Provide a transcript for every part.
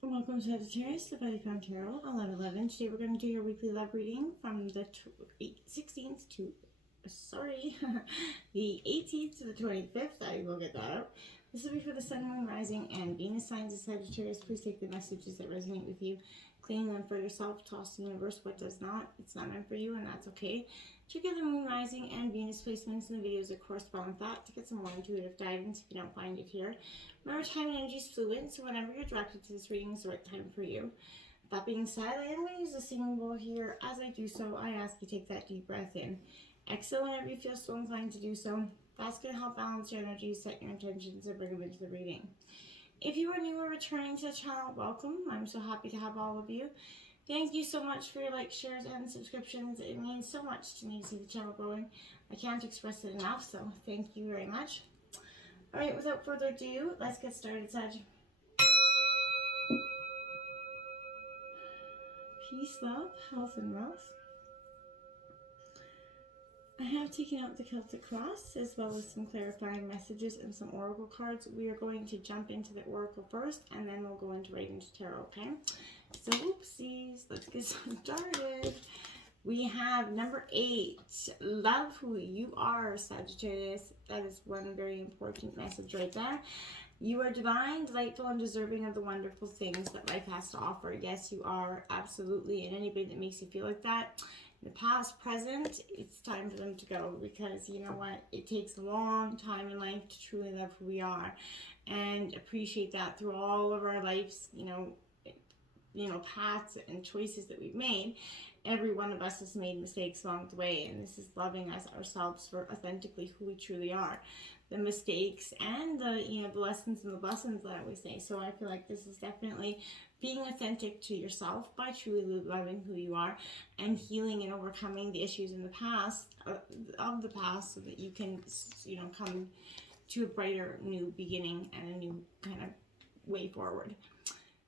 Welcome to Sagittarius, the Body Crown Tarot, 11/11. Today we're going to do your weekly love reading from the 16th to, the 18th to the 25th. I will get that out. This will be for the Sun, Moon, Rising, and Venus signs of Sagittarius. Please take the messages that resonate with you, claim them for yourself, toss the universe what does not. It's not meant for you, and that's okay. Check out the Moon, Rising, and Venus placements in the videos that correspond with that to get some more intuitive guidance if you don't find it here. Remember, time and energy is fluid, so whenever you're directed to this reading is the right time for you. That being said, I am going to use the singing bowl here. As I do so, I ask you to take that deep breath in. Exhale whenever you feel so inclined to do so. That's going to help balance your energy, set your intentions, and bring them into the reading. If you are new or returning to the channel, welcome. I'm so happy to have all of you. Thank you so much for your likes, shares, and subscriptions. It means so much to me to see the channel growing. I can't express it enough, so thank you very much. Alright, without further ado, let's get started, Sag. Peace, love, health, and wealth. I have taken out the Celtic Cross as well as some clarifying messages and some oracle cards. We are going to jump into the oracle first and then we'll go right into tarot, okay? So, oopsies, let's get started. We have number 8, love who you are, Sagittarius. That is one very important message right there. You are divine, delightful, and deserving of the wonderful things that life has to offer. Yes, you are, absolutely. And anybody that makes you feel like that, in the past, present, it's time for them to go, because you know what? It takes a long time in life to truly love who we are and appreciate that through all of our lives, paths and choices that we've made. Every one of us has made mistakes along the way, and this is loving us ourselves for authentically who we truly are. The mistakes and the lessons and the blessings that I always say. So I feel like this is definitely being authentic to yourself by truly loving who you are and healing and overcoming the issues in the past of the past, so that you can come to a brighter new beginning and a new kind of way forward.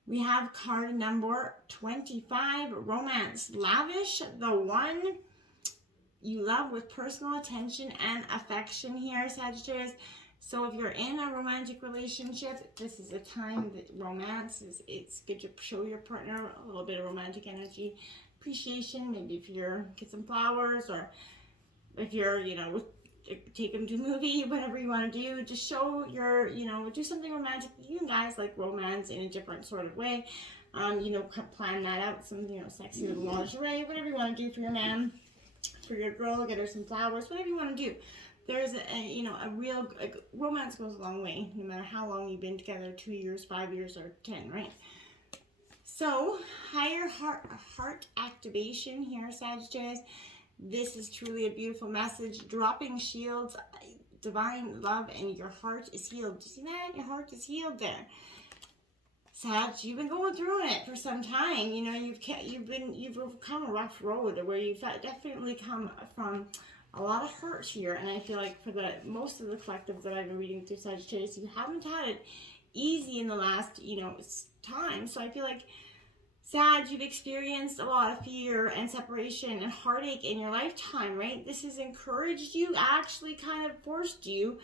We have card number 25, romance. Lavish the one you love with personal attention and affection here, Sagittarius. So if you're in a romantic relationship, this is a time that romance is, it's good to show your partner a little bit of romantic energy, appreciation. Maybe if you're, get some flowers, or if you're, take them to a movie, whatever you want to do, just show your, do something romantic. You guys like romance in a different sort of way. Plan that out, some, sexy little lingerie, whatever you want to do for your man, for your girl, get her some flowers, whatever you want to do. There's a real romance goes a long way, no matter how long you've been together, 2 years, 5 years, or 10, right? So, higher heart activation here, Sagittarius. This is truly a beautiful message. Dropping shields, divine love, and your heart is healed. Do you see that? Your heart is healed there. Sag, you've been going through it for some time. You've overcome a rough road where you've definitely come from a lot of hurt here. And I feel like for the most of the collective that I've been reading through, Sagittarius, you haven't had it easy in the last, time. So I feel like, Sag, you've experienced a lot of fear and separation and heartache in your lifetime, right? This has encouraged you, actually kind of forced you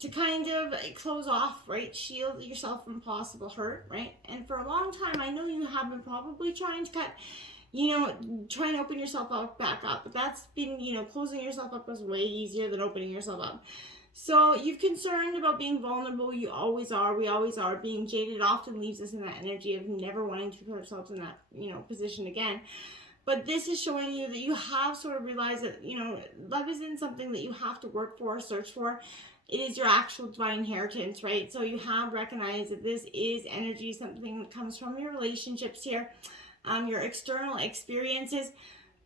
to kind of close off, right? Shield yourself from possible hurt, right? And for a long time, I know you have been probably trying to trying to open yourself up back up. But that's been, closing yourself up was way easier than opening yourself up. So you've concerned about being vulnerable. You always are. We always are. Being jaded often leaves us in that energy of never wanting to put ourselves in that, position again. But this is showing you that you have sort of realized that, love isn't something that you have to work for or search for. It is your actual divine inheritance, right? So you have recognized that this is energy, something that comes from your relationships here, your external experiences.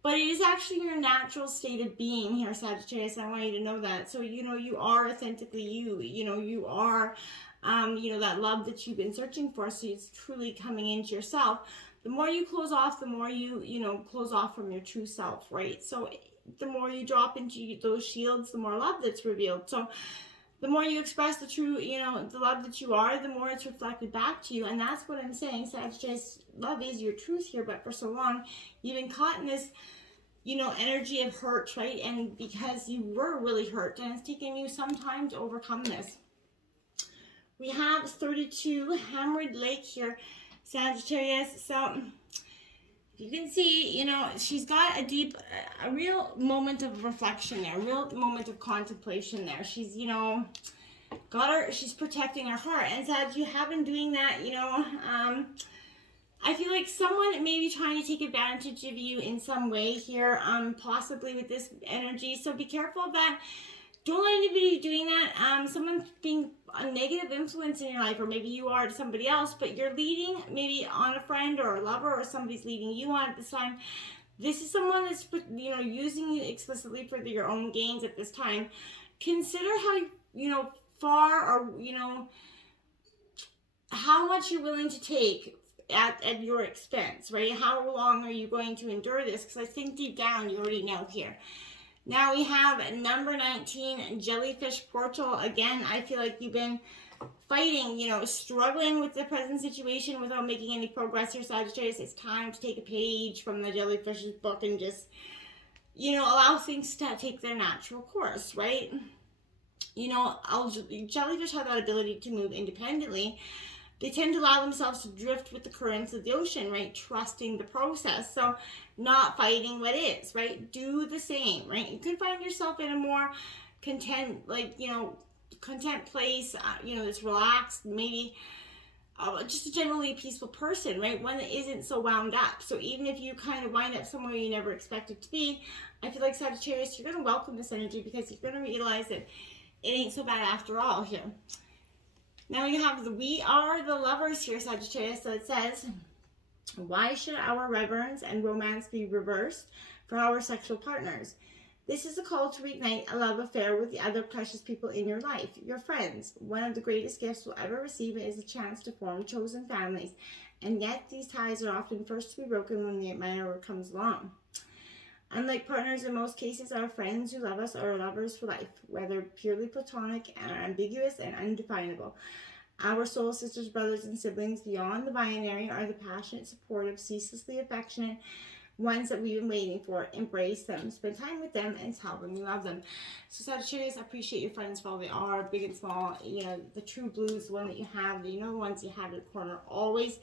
But it is actually your natural state of being here, Sagittarius. I want you to know that. So, you are authentically you. You are, that love that you've been searching for. So it's truly coming into yourself. The more you close off, the more you close off from your true self, right? So the more you drop into those shields, the more love that's revealed. So the more you express the true, the love that you are, the more it's reflected back to you. And that's what I'm saying, Sagittarius. Love is your truth here, but for so long, you've been caught in this, energy of hurt, right? And because you were really hurt, and it's taken you some time to overcome this. We have 32 Hammered Lake here. Sagittarius. So you can see, she's got a real moment of reflection there, a real moment of contemplation there. She's, she's protecting her heart. And Sag, you have been doing that, I feel like someone may be trying to take advantage of you in some way here, possibly with this energy. So be careful of that. Don't let anybody doing that. Someone's being a negative influence in your life, or maybe you are to somebody else, but you're leading maybe on a friend or a lover, or somebody's leading you on at this time. This is someone that's, using you explicitly for your own gains at this time. Consider how, far or, how much you're willing to take at your expense, right? How long are you going to endure this? Because I think deep down you already know here. Now we have number 19, Jellyfish Portal. Again, I feel like you've been fighting, struggling with the present situation without making any progress here, Sagittarius. It's time to take a page from the Jellyfish's book and just, allow things to take their natural course, right? Jellyfish have that ability to move independently. They tend to allow themselves to drift with the currents of the ocean, right? Trusting the process. So not fighting what is, right? Do the same, right? You can find yourself in a more content place, that's relaxed, maybe just a generally peaceful person, right? One that isn't so wound up. So even if you kind of wind up somewhere you never expected to be, I feel like Sagittarius, you're going to welcome this energy because you're going to realize that it ain't so bad after all here. Now we have we are the lovers here, Sagittarius. So it says, why should our reverence and romance be reversed for our sexual partners? This is a call to reignite a love affair with the other precious people in your life, your friends. One of the greatest gifts we'll ever receive is a chance to form chosen families. And yet these ties are often first to be broken when the admirer comes along. Unlike partners, in most cases, our friends who love us are lovers for life, whether purely platonic and ambiguous and undefinable. Our soul sisters, brothers, and siblings beyond the binary are the passionate, supportive, ceaselessly affectionate ones that we've been waiting for. Embrace them, spend time with them, and tell them you love them. So Sagittarius, appreciate your friends for all they are, big and small. The true blue is the one that you have. The ones you have in the corner always.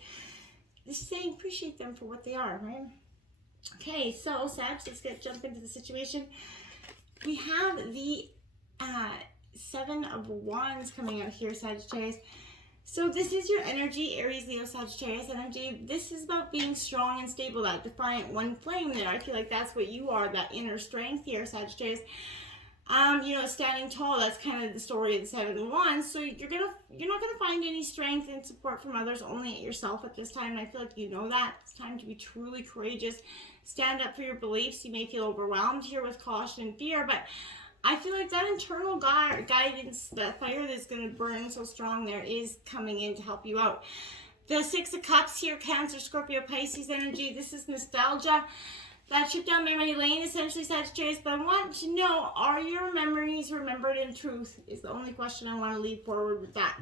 This is saying appreciate them for what they are, right? Okay, so Sag, let's jump into the situation. We have the Seven of Wands coming out here, Sagittarius. So this is your energy, Aries, Leo, Sagittarius energy. This is about being strong and stable, that defiant one flame there. I feel like that's what you are, that inner strength here, Sagittarius. Standing tall, that's kind of the story of the Seven of Wands. So you're not gonna find any strength and support from others, only at yourself at this time. And I feel like you know that. It's time to be truly courageous. Stand up for your beliefs. You may feel overwhelmed here with caution and fear, but I feel like that internal guidance, that fire that's going to burn so strong there, is coming in to help you out. The Six of Cups here, Cancer, Scorpio, Pisces energy. This is nostalgia. That trip down memory lane, essentially, Sagittarius. But I want to know, are your memories remembered in truth? Is the only question I want to lead forward with that.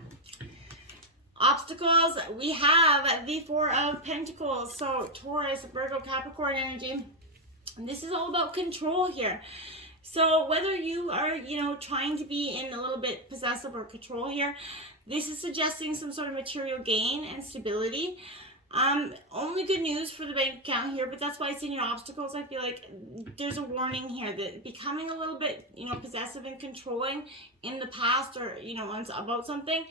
Obstacles, we have the Four of Pentacles. So Taurus, Virgo, Capricorn energy. And this is all about control here. So whether you are, trying to be in a little bit possessive or control here, this is suggesting some sort of material gain and stability. Only good news for the bank account here, but that's why it's in your obstacles. I feel like there's a warning here that becoming a little bit, possessive and controlling in the past, or, about something,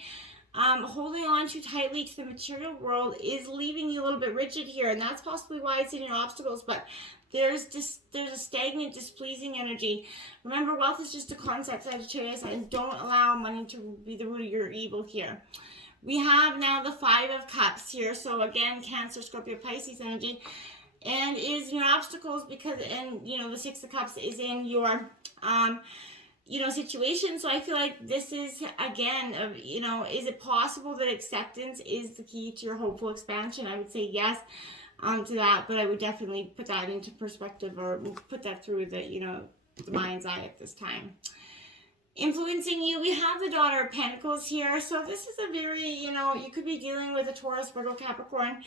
holding on too tightly to the material world is leaving you a little bit rigid here, and that's possibly why it's in your obstacles. But there's a stagnant, displeasing energy. Remember, wealth is just a concept, Sagittarius, and don't allow money to be the root of your evil here. We have now the Five of Cups here. So again, Cancer, Scorpio, Pisces energy, and is in your obstacles because, and the Six of Cups is in your situation. So I feel like this is, again, is it possible that acceptance is the key to your hopeful expansion? I would say yes to that, but I would definitely put that into perspective, or put that through the mind's eye at this time. Influencing you, we have the Daughter of Pentacles here. So this is a very, you could be dealing with a Taurus, Virgo, Capricorn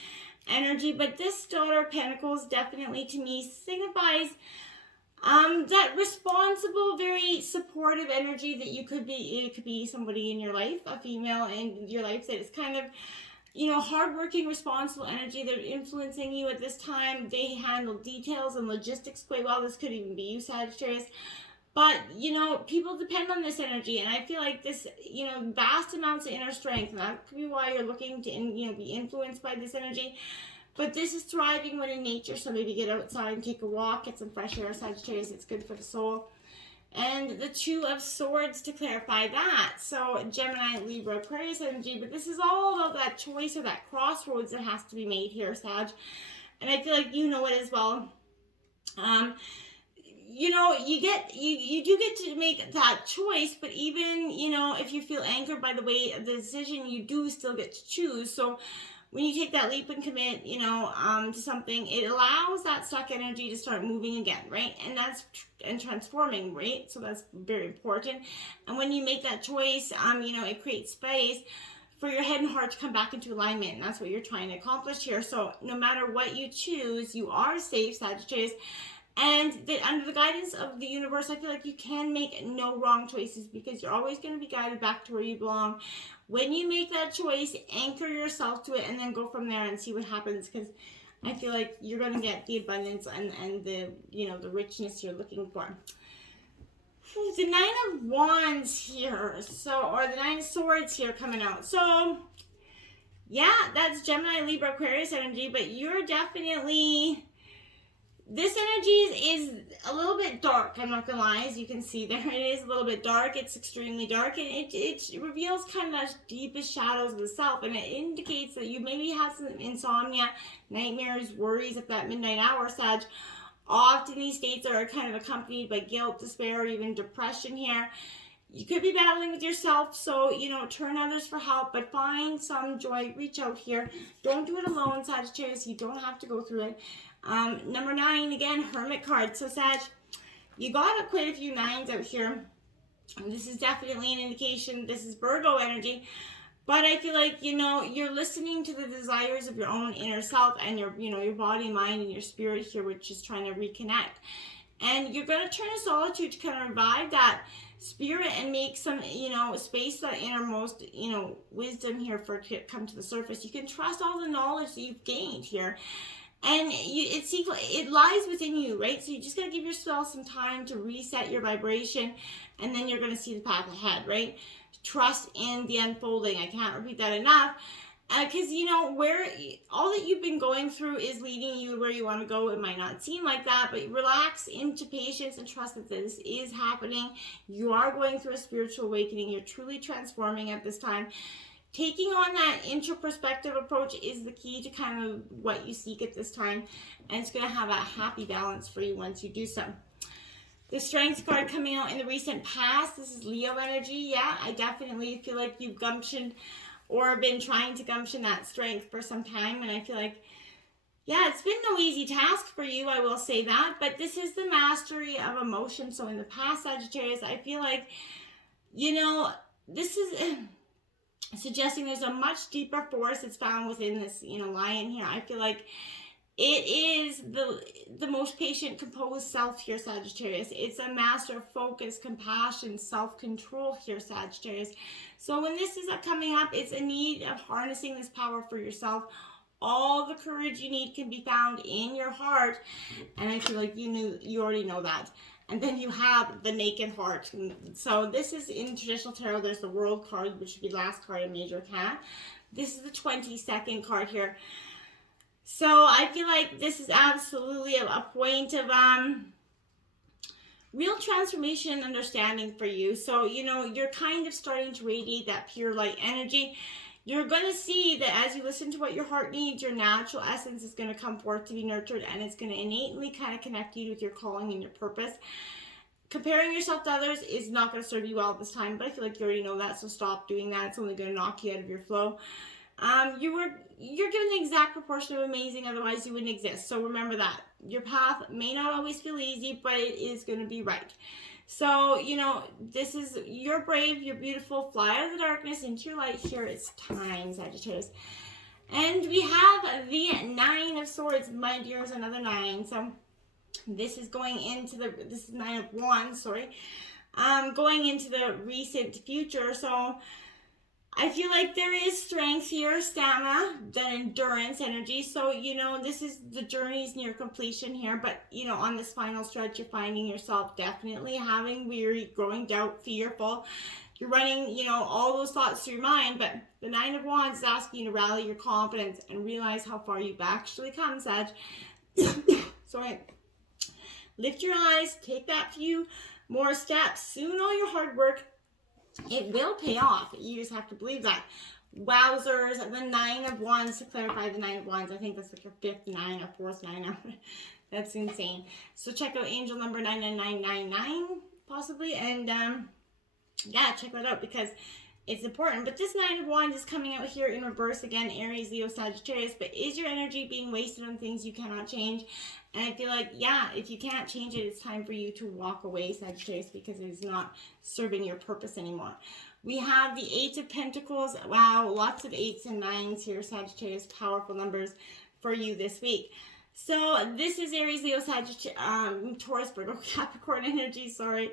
energy, but this Daughter of Pentacles definitely, to me, signifies that responsible, very supportive energy that you could be. It could be somebody in your life, a female in your life that is kind of hardworking, responsible energy. They're influencing you at this time. They handle details and logistics quite well. This could even be you, Sagittarius. But, people depend on this energy. And I feel like this, vast amounts of inner strength. And that could be why you're looking to, be influenced by this energy. But this is thriving when in nature. So maybe get outside and take a walk, get some fresh air, Sagittarius. It's good for the soul. And the Two of Swords to clarify that. So Gemini, Libra, Aquarius energy. But this is all about that choice or that crossroads that has to be made here, Sag. And I feel like you know it as well. You do get to make that choice, but even, if you feel anchored by the way of the decision, you do still get to choose. So when you take that leap and commit, to something, it allows that stuck energy to start moving again, right? And transforming, right? So that's very important. And when you make that choice, it creates space for your head and heart to come back into alignment. And that's what you're trying to accomplish here. So no matter what you choose, you are safe, Sagittarius. And that under the guidance of the universe, I feel like you can make no wrong choices because you're always going to be guided back to where you belong. When you make that choice, anchor yourself to it and then go from there and see what happens, because I feel like you're going to get the abundance and the, the richness you're looking for. The Nine of Wands here, or the Nine of Swords here coming out. So, yeah, that's Gemini, Libra, Aquarius energy, but you're definitely... This energy is a little bit dark, I'm not going to lie. As you can see there, it is a little bit dark. It's extremely dark, and it reveals kind of those deepest shadows of the self, and it indicates that you maybe have some insomnia, nightmares, worries at that midnight hour, Sag. Often these states are kind of accompanied by guilt, despair, or even depression here. You could be battling with yourself, so, turn others for help, but find some joy. Reach out here. Don't do it alone, Sagittarius. You don't have to go through it. Number 9, again, Hermit card. So, Sag, you got quite a few 9s out here. And this is definitely an indication. This is Virgo energy. But I feel like, you're listening to the desires of your own inner self and your, your body, mind, and your spirit here, which is trying to reconnect. And you're going to turn to solitude to kind of revive that spirit and make some, space for that innermost, wisdom here for it to come to the surface. You can trust all the knowledge that you've gained here. And it lies within you, right? So you just got to give yourself some time to reset your vibration, and then you're going to see the path ahead, right? Trust in the unfolding. I can't repeat that enough. Because, where all that you've been going through is leading you where you want to go. It might not seem like that, but relax into patience and trust that this is happening. You are going through a spiritual awakening. You're truly transforming at this time. Taking on that introspective approach is the key to kind of what you seek at this time. And it's going to have a happy balance for you once you do so. The Strength card coming out in the recent past. This is Leo energy. Yeah, I definitely feel like you've gumptioned or been trying to gumption that strength for some time. And I feel like, yeah, it's been no easy task for you, I will say that. But this is the mastery of emotion. So in the past, Sagittarius, I feel like, this is... suggesting there's a much deeper force that's found within this, lion here. I feel like it is the most patient, composed self here, Sagittarius. It's a master of focus, compassion, self-control here, Sagittarius. So when this is coming up, it's a need of harnessing this power for yourself. All the courage you need can be found in your heart. And I feel like you already know that. And then you have the Naked Heart. So this is in traditional tarot. There's the World card, which would be last card in Major Arcana. This is the 22nd card here. So I feel like this is absolutely a point of real transformation and understanding for you. So, you're kind of starting to radiate that pure light energy. You're going to see that as you listen to what your heart needs, your natural essence is going to come forth to be nurtured, and it's going to innately kind of connect you with your calling and your purpose. Comparing yourself to others is not going to serve you well at this time, but I feel like you already know that, so stop doing that. It's only going to knock you out of your flow. You're given the exact proportion of amazing, otherwise you wouldn't exist. So remember that. Your path may not always feel easy, but it is going to be right. So, this is, you're brave, you're beautiful, fly out of the darkness into your light. Here it's time, Sagittarius. And we have the 9 of Swords. My dear, is another 9. So this is going into this is 9 of Wands, sorry. Going into the recent future. So I feel like there is strength here, stamina, that endurance energy. So, this is the journey's near completion here. But, on this final stretch, you're finding yourself definitely having weary, growing doubt, fearful. You're running, all those thoughts through your mind. But the Nine of Wands is asking you to rally your confidence and realize how far you've actually come, Sag. Sorry. Lift your eyes, take that few more steps. Soon all your hard work, it will pay off. You just have to believe that. Wowzers, the Nine of Wands, to clarify the Nine of Wands, I think that's like your fifth nine or fourth nine. That's insane. So check out angel number 99999, possibly, and yeah, check that out because it's important. But this Nine of Wands is coming out here in reverse again, Aries, Leo, Sagittarius. But is your energy being wasted on things you cannot change? And I feel like, yeah, if you can't change it, it's time for you to walk away, Sagittarius, because it is not serving your purpose anymore. We have the Eight of Pentacles. Wow, lots of eights and nines here, Sagittarius. Powerful numbers for you this week. So this is Aries, Leo, Sagittarius, Taurus, Virgo, Capricorn energy, sorry.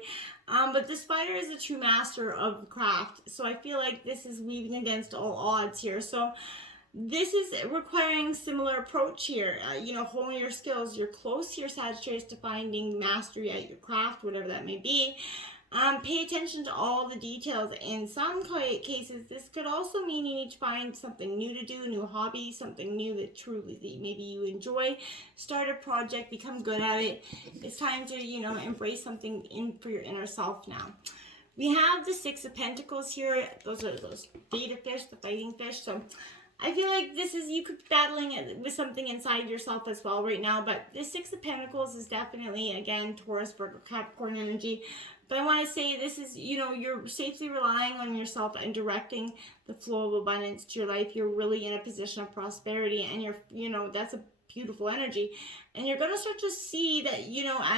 But the spider is a true master of craft. So I feel like this is weaving against all odds here. So this is requiring similar approach here. Hone your skills. You're close here, Sagittarius, to finding mastery at your craft, whatever that may be. Pay attention to all the details. In some cases, this could also mean you need to find something new to do, new hobby, something new that truly maybe you enjoy. Start a project, become good at it. It's time to, embrace something for your inner self now. We have the Six of Pentacles here. Those are those beta fish, the fighting fish. So I feel like this is, you could be battling it with something inside yourself as well right now. But this Six of Pentacles is definitely, again, Taurus, Virgo, Capricorn energy. But I want to say this is, you're safely relying on yourself and directing the flow of abundance to your life. You're really in a position of prosperity, and that's a beautiful energy. And you're going to start to see that,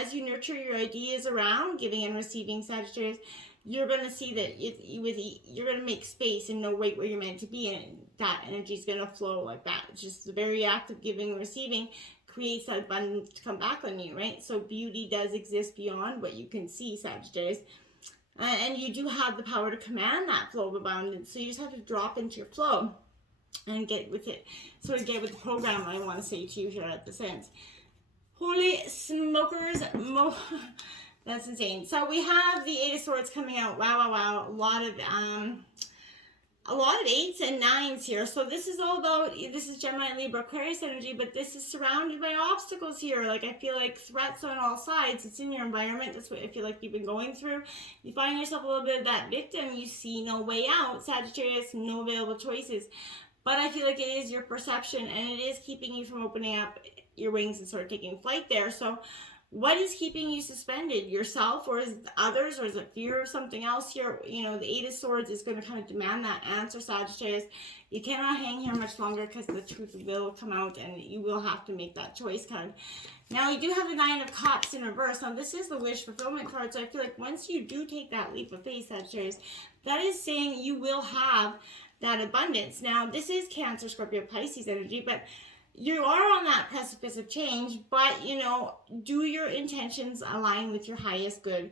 as you nurture your ideas around giving and receiving, Sagittarius, you're going to see that you're going to make space and know right where you're meant to be, and that energy is going to flow like that. It's just the very act of giving and receiving creates that abundance to come back on you, right? So beauty does exist beyond what you can see, Sagittarius. And you do have the power to command that flow of abundance. So you just have to drop into your flow and get with it. Sort of get with the program, I want to say to you here at this end. Holy smokers. That's insane. So we have the Eight of Swords coming out. Wow. A lot of eights and nines here. So this is all about, this is Gemini, Libra, Aquarius energy, but this is surrounded by obstacles here. Like, I feel like threats on all sides. It's in your environment. That's what I feel like you've been going through. You find yourself a little bit of that victim. You see no way out, Sagittarius, no available choices. But I feel like it is your perception, and it is keeping you from opening up your wings and sort of taking flight there. So what is keeping you suspended? Yourself, or is it others, or is it fear of something else here? The Eight of Swords is going to kind of demand that answer, Sagittarius. You cannot hang here much longer because the truth will come out, and you will have to make that choice card. Now, you do have the Nine of Cups in reverse. Now, this is the wish fulfillment card, so I feel like once you do take that leap of faith, Sagittarius, that is saying you will have that abundance. Now, this is Cancer, Scorpio, Pisces energy, but you are on that precipice of change, but, do your intentions align with your highest good?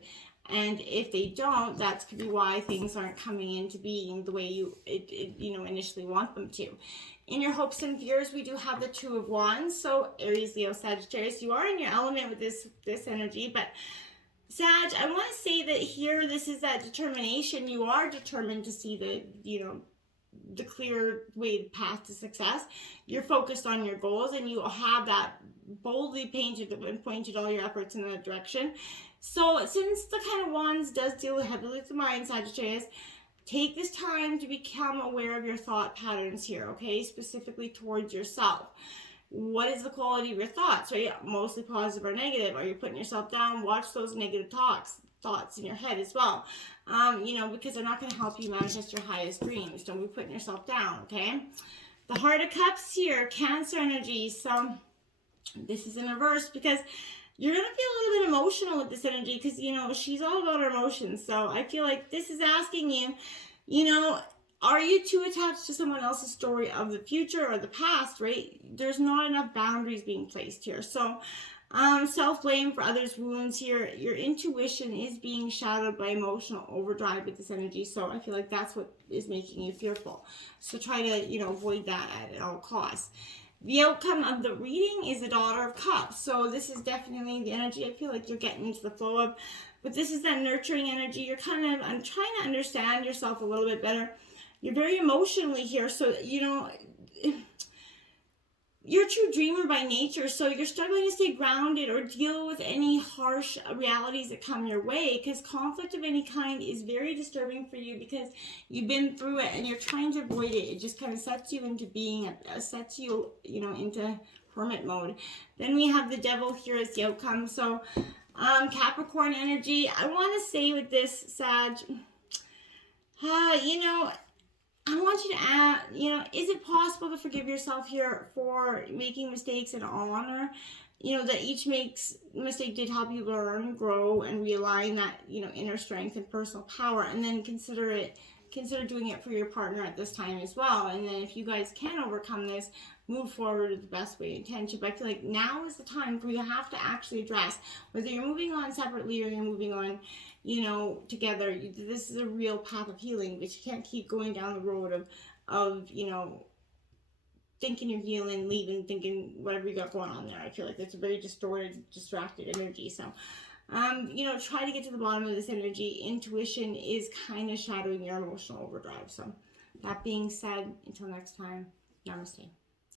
And if they don't, that could be why things aren't coming into being the way you initially want them to. In your hopes and fears, we do have the Two of Wands. So Aries, Leo, Sagittarius, you are in your element with this energy, but Sag, I want to say that here, this is that determination. You are determined to see the clear way path to success. You're focused on your goals, and you have that boldly painted and pointed all your efforts in that direction. So since the kind of Wands does deal heavily with the mind, Sagittarius, take this time to become aware of your thought patterns here, okay? Specifically towards yourself. What is the quality of your thoughts? Are you mostly positive or negative? Are you putting yourself down? Watch those negative thoughts in your head as well. Because they're not going to help you manifest your highest dreams. Don't be putting yourself down, okay? The Heart of Cups here, Cancer energy. So this is in reverse because you're going to feel a little bit emotional with this energy because, she's all about her emotions. So I feel like this is asking you, are you too attached to someone else's story of the future or the past, right? There's not enough boundaries being placed here. So Self-blame for others' wounds here. Your intuition is being shadowed by emotional overdrive with this energy. So I feel like that's what is making you fearful. So try to, avoid that at all costs. The outcome of the reading is the Daughter of Cups. So this is definitely the energy I feel like you're getting into the flow of. But this is that nurturing energy. You're I'm trying to understand yourself a little bit better. You're very emotionally here. So, you're a true dreamer by nature, so you're struggling to stay grounded or deal with any harsh realities that come your way, because conflict of any kind is very disturbing for you because you've been through it and you're trying to avoid it. It just kind of sets you into being, sets you, into hermit mode. Then we have the Devil here as the outcome. So Capricorn energy, I want to say with this, Sag, I want you to ask, is it possible to forgive yourself here for making mistakes and honor, that each mistake did help you learn, grow, and realign that, inner strength and personal power, and then consider doing it for your partner at this time as well. And then if you guys can overcome this, move forward with the best way intention. But I feel like now is the time for you to have to actually address whether you're moving on separately or you're moving on, together. This is a real path of healing, but you can't keep going down the road of thinking you're healing, leaving, thinking whatever you got going on there. I feel like that's a very distorted, distracted energy. So, try to get to the bottom of this energy. Intuition is kind of shadowing your emotional overdrive. So, that being said, until next time, namaste.